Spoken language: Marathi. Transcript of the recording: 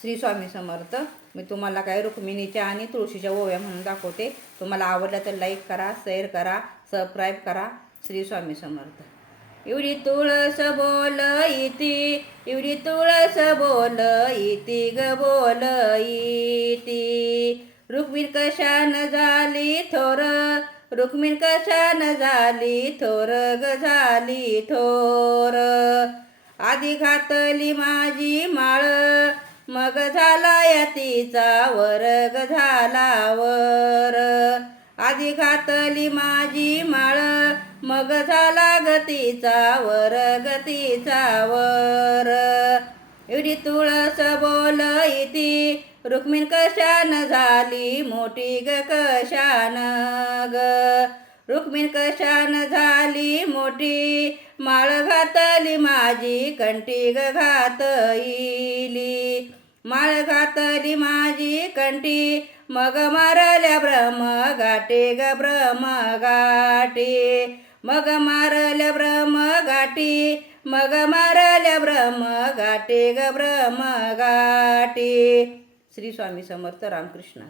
श्री स्वामी समर्थ. मी तुम्हाला काय रुक्मिणीच्या आणि तुळशीच्या ओव्या म्हणून दाखवते. तुम्हाला आवडलं तर लाईक करा, शेअर करा, सबस्क्राईब करा. श्री स्वामी समर्थ. एवढी तुळस बोल इति, एवढी तुळस बोल इति ग बोल इति. रुक्मिण कशान झाली थोर, रुक्मिण कशान झाली थोर ग झाली थोर. आधी घातली माझी माळ, मग झाला या तिचा वर्ग झाला वर. आधी घातली माझी माळ, मग झाला गतीचा वर्ग तिचा वर. एवढी तुळस बोल इति, रुक्मिण कशान झाली मोठी ग कशान ग. रुक्मिण कशान झाली मोठी, माळ घातली माझी कंठी ग घातली. माळ घातली माझी कंठी, मग मारल्या ब्रह्म गाठी ग ब्रह्म गाठी. मग मारल्या ब्रह्म गाठी, मग मारल्या ब्रह्म गाठी ग ब्रह्म गाठी. श्री स्वामी समर्थ. रामकृष्ण.